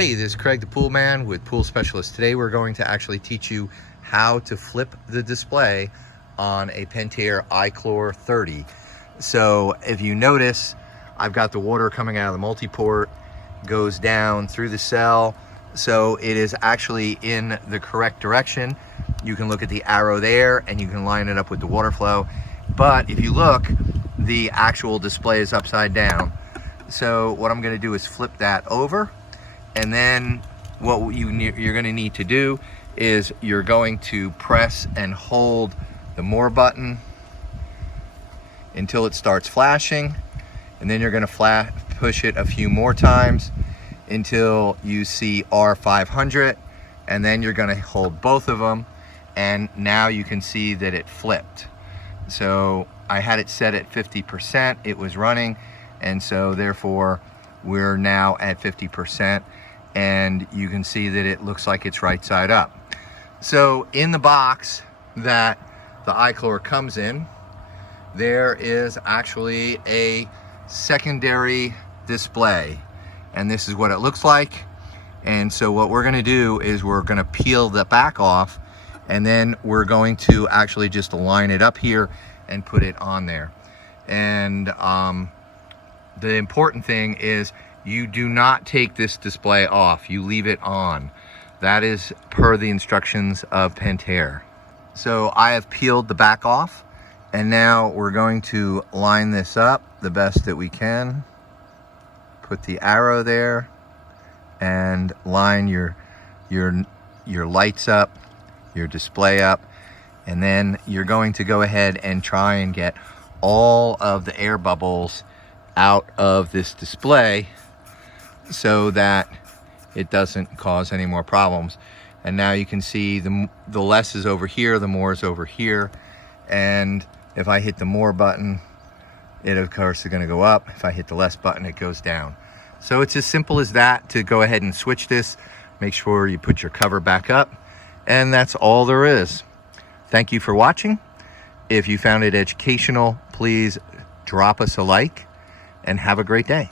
Hey, this is Craig the Pool Man with Pool Specialist. Today we're going to actually teach you how to flip the display on a Pentair IChlor 30. So if you notice, I've got the water coming out of the multi-port, goes down through the cell, so it is actually in the correct direction. You can look at the arrow there and you can line it up with the water flow. But if you look, the actual display is upside down. So what I'm going to do is flip that over. And then what you're going to need to do is you're going to press and hold the more button until it starts flashing, and then you're going to push it a few more times until you see R500, and then you're going to hold both of them, and now you can see that it flipped. So I had it set at 50%, it was running, and so therefore we're now at 50%, and you can see that it looks like it's right side up. So in the box that the IChlor comes in, there is actually a secondary display, and this is what it looks like. And so what we're going to do is we're going to peel the back off, and then we're going to actually just line it up here and put it on there. And the important thing is you do not take this display off, you leave it on. That is per the instructions of Pentair. So I have peeled the back off, and now we're going to line this up the best that we can. Put the arrow there and line your lights up, your display up, and then you're going to go ahead and try and get all of the air bubbles out of this display so that it doesn't cause any more problems. And now you can see the less is over here, the more is over here. And if I hit the more button, it of course is going to go up. If I hit the less button, it goes down. So it's as simple as that to go ahead and switch this. Make sure you put your cover back up, and that's all there is. Thank you for watching. If you found it educational, please drop us a like and have a great day.